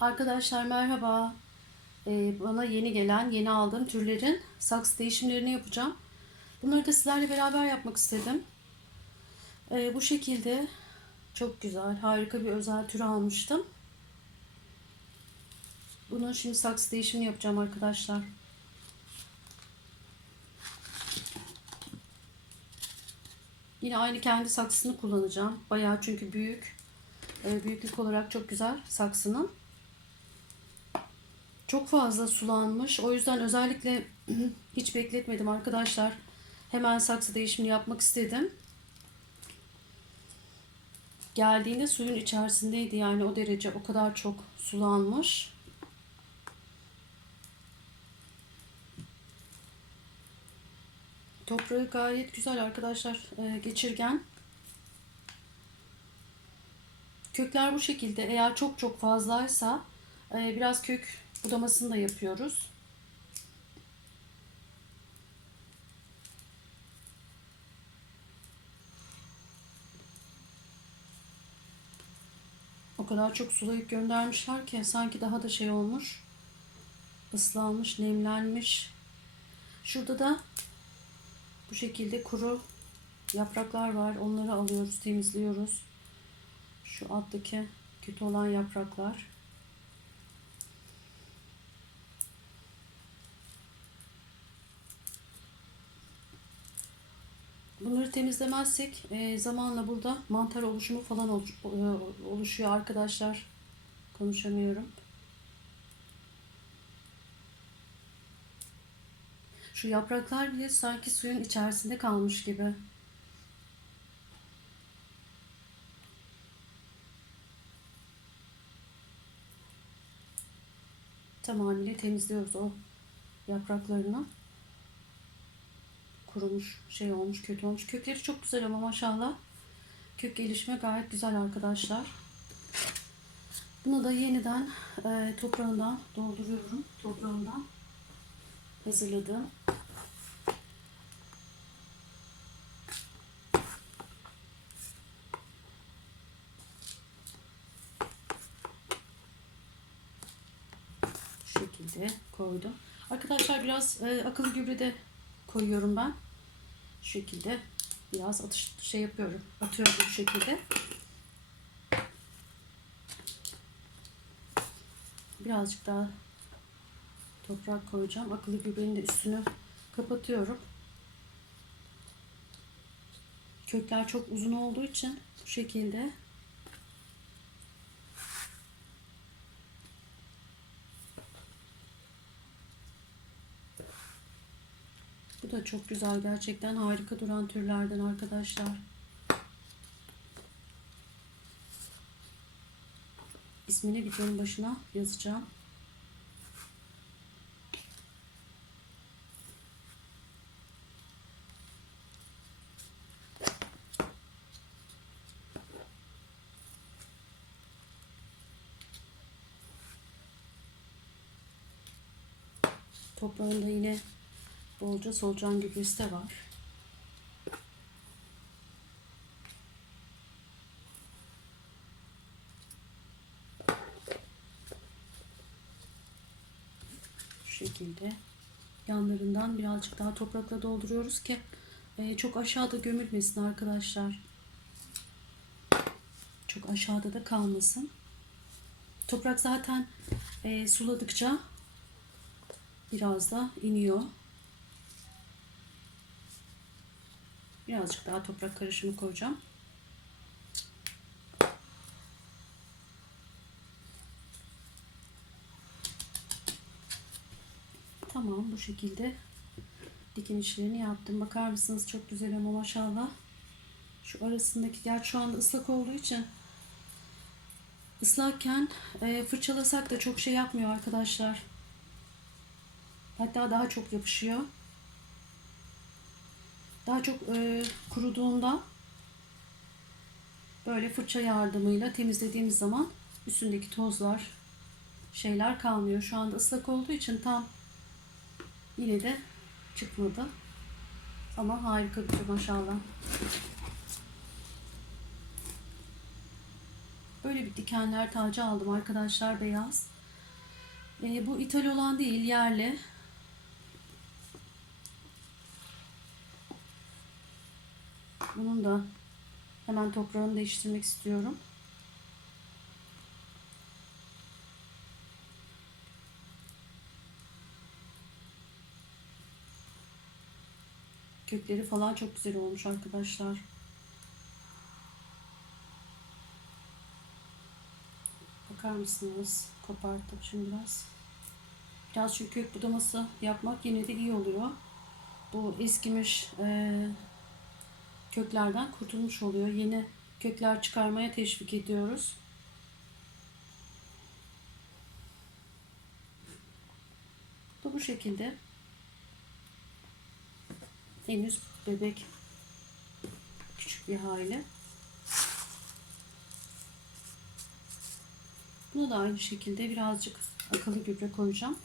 Arkadaşlar merhaba. Ee, bana yeni gelen, yeni aldığım türlerin saksı değişimlerini yapacağım. Bunları da sizlerle beraber yapmak istedim. Ee, bu şekilde çok güzel, harika bir özel tür almıştım. Bunun şimdi saksı değişimini yapacağım arkadaşlar. Yine aynı kendi saksısını kullanacağım. Bayağı çünkü büyük. Ee, büyüklük olarak çok güzel saksının. Çok fazla sulanmış. O yüzden özellikle hiç bekletmedim arkadaşlar. Hemen saksı değişimini yapmak istedim. Geldiğinde suyun içerisindeydi yani o derece o kadar çok sulanmış. Toprağı gayet güzel arkadaşlar. Ee, geçirgen. Kökler bu şekilde. Eğer çok çok fazlaysa e, biraz kök budamasını da yapıyoruz. O kadar çok sulayıp göndermişler ki sanki daha da şey olmuş. ıslanmış, nemlenmiş. Şurada da bu şekilde kuru yapraklar var. Onları alıyoruz, temizliyoruz. Şu alttaki kötü olan yapraklar. Bunları temizlemezsek e, zamanla burada mantar oluşumu falan oluş- e, oluşuyor arkadaşlar. Konuşamıyorum. Şu yapraklar bile sanki suyun içerisinde kalmış gibi. Tamamıyla temizliyoruz o yapraklarını. Kurumuş, şey olmuş, kötü olmuş. Kökleri çok güzel ama maşallah. Kök gelişme gayet güzel arkadaşlar. Bunu da yeniden e, toprağından dolduruyorum. Toprağından hazırladığım şu şekilde koydum. Arkadaşlar biraz e, akıllı gübre de koyuyorum ben. Şu şekilde biraz atış şey yapıyorum. Atıyorum bu şekilde. Birazcık daha toprak koyacağım. Akıllı gübrenin de üstünü kapatıyorum. Kökler çok uzun olduğu için bu şekilde Bu da çok güzel. Gerçekten harika duran türlerden arkadaşlar. İsmini videonun başına yazacağım. Toprağında yine bolca solucan gübresi de var. Şu şekilde yanlarından birazcık daha toprakla dolduruyoruz ki e, çok aşağıda gömülmesin arkadaşlar. Çok aşağıda da kalmasın. Toprak zaten e, suladıkça biraz da iniyor. Birazcık daha toprak karışımı koyacağım. Tamam bu şekilde dikim işlerini yaptım. Bakar mısınız çok güzel ama maşallah. Şu arasındaki gerçi şu anda ıslak olduğu için ıslakken e, fırçalasak da çok şey yapmıyor arkadaşlar. Hatta daha çok yapışıyor. Daha çok e, kuruduğunda böyle fırça yardımıyla temizlediğimiz zaman üstündeki tozlar şeyler kalmıyor. Şu anda ıslak olduğu için tam yine de çıkmadı. Ama harika bir tür maşallah. Böyle bir dikenler tacı aldım arkadaşlar beyaz. Ee, bu ithal olan değil yerli. Bunun da hemen toprağını değiştirmek istiyorum. Kökleri falan çok güzel olmuş arkadaşlar. Bakar mısınız? Koparttım şimdi biraz. Biraz çünkü kök budaması yapmak yine de iyi oluyor. Bu eskimiş eee köklerden kurtulmuş oluyor. Yeni kökler çıkarmaya teşvik ediyoruz. Bu bu şekilde. Henüz bebek küçük bir hali. Buna da aynı şekilde birazcık akıllı gübre koyacağım.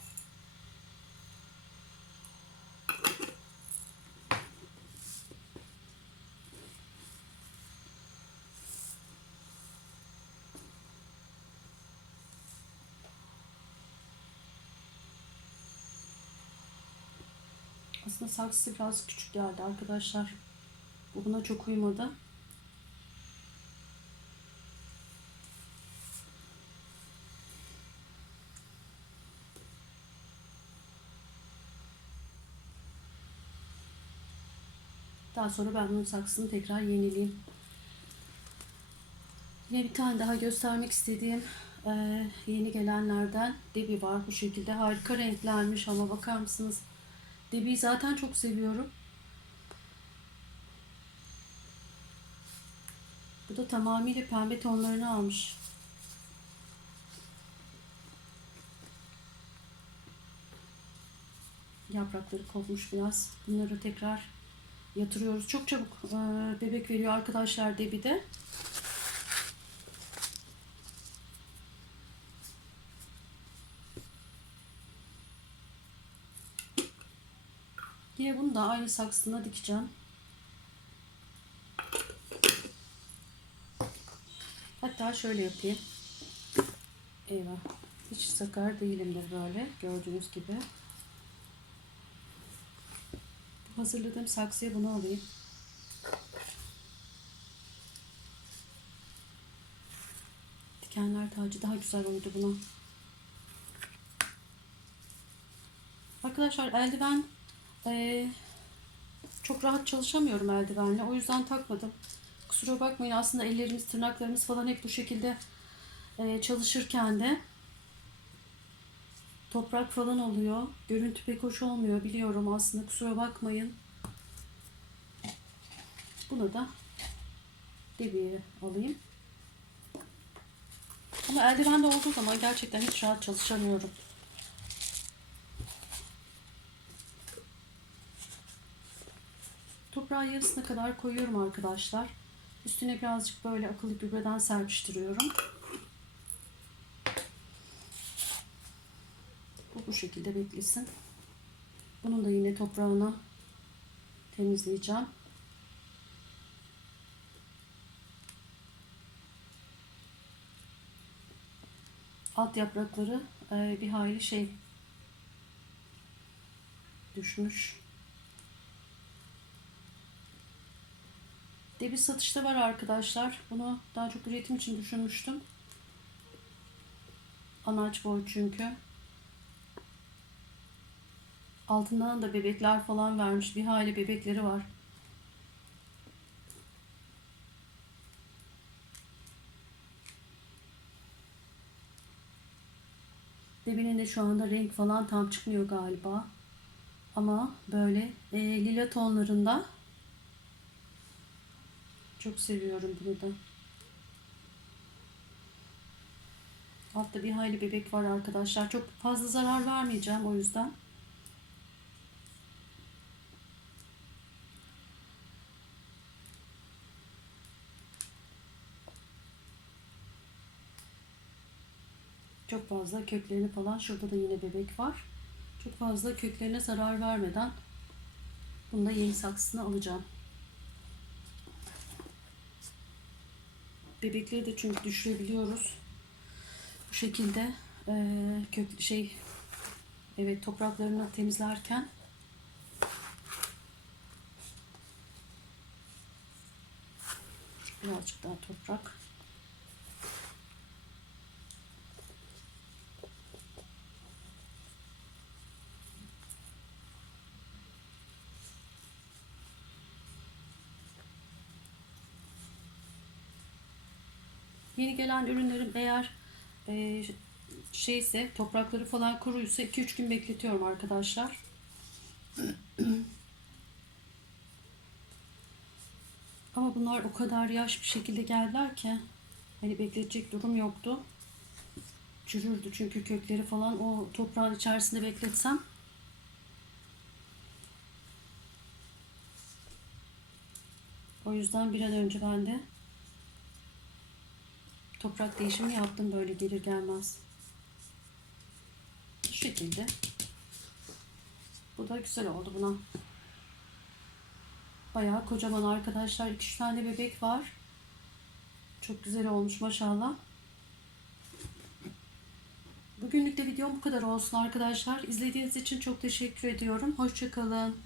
Aslında saksısı biraz küçük geldi arkadaşlar. Bu buna çok uymadı. Daha sonra ben bunun saksısını tekrar yenileyim. Yine bir tane daha göstermek istediğim eee, yeni gelenlerden Debi var. Bu şekilde harika renklermiş ama bakar mısınız? Debi'yi zaten çok seviyorum. Bu da tamamıyla pembe tonlarını almış. Yaprakları kopmuş biraz. Bunları tekrar yatırıyoruz. Çok çabuk bebek veriyor arkadaşlar Debi'de. Yine bunu da aynı saksına dikeceğim. Hatta şöyle yapayım. Eyvah. Hiç sakar değilimdir böyle. Gördüğünüz gibi. Hazırladığım saksıya bunu alayım. Dikenler tacı daha güzel oldu buna. Arkadaşlar eldiven ee, çok rahat çalışamıyorum eldivenle. O yüzden takmadım. Kusura bakmayın aslında ellerimiz, tırnaklarımız falan hep bu şekilde e, çalışırken de toprak falan oluyor. Görüntü pek hoş olmuyor biliyorum aslında kusura bakmayın. Bunu da debiye alayım. Ama eldivende olduğu zaman gerçekten hiç rahat çalışamıyorum. Toprağı yarısına kadar koyuyorum arkadaşlar. Üstüne birazcık böyle akıllı gübreden serpiştiriyorum. Bu bu şekilde beklesin. Bunun da yine toprağını temizleyeceğim. Alt yaprakları e, bir hayli şey düşmüş. Debi satışta var arkadaşlar. Bunu daha çok üretim için düşünmüştüm. Anaç boy çünkü. Altından da bebekler falan vermiş. Bir hayli bebekleri var. Debinin de şu anda renk falan tam çıkmıyor galiba. Ama böyle e, lila tonlarında çok seviyorum bunu da. Altta bir hayli bebek var arkadaşlar. Çok fazla zarar vermeyeceğim o yüzden. Çok fazla köklerini falan şurada da yine bebek var. Çok fazla köklerine zarar vermeden bunu da yeni saksısına alacağım. Bebekleri de çünkü düşürebiliyoruz. Bu şekilde eee, kök şey evet topraklarını temizlerken birazcık daha toprak Yeni gelen ürünlerim eğer e, şeyse toprakları falan kuruysa 2-3 gün bekletiyorum arkadaşlar. Ama bunlar o kadar yaş bir şekilde geldiler ki hani bekletecek durum yoktu. Çürürdü çünkü kökleri falan o toprağın içerisinde bekletsem o yüzden bir an önce ben de toprak değişimi yaptım böyle gelir gelmez. Bu şekilde. Bu da güzel oldu buna. Bayağı kocaman arkadaşlar. 2-3 tane bebek var. Çok güzel olmuş maşallah. Bugünlük de videom bu kadar olsun arkadaşlar. İzlediğiniz için çok teşekkür ediyorum. Hoşçakalın.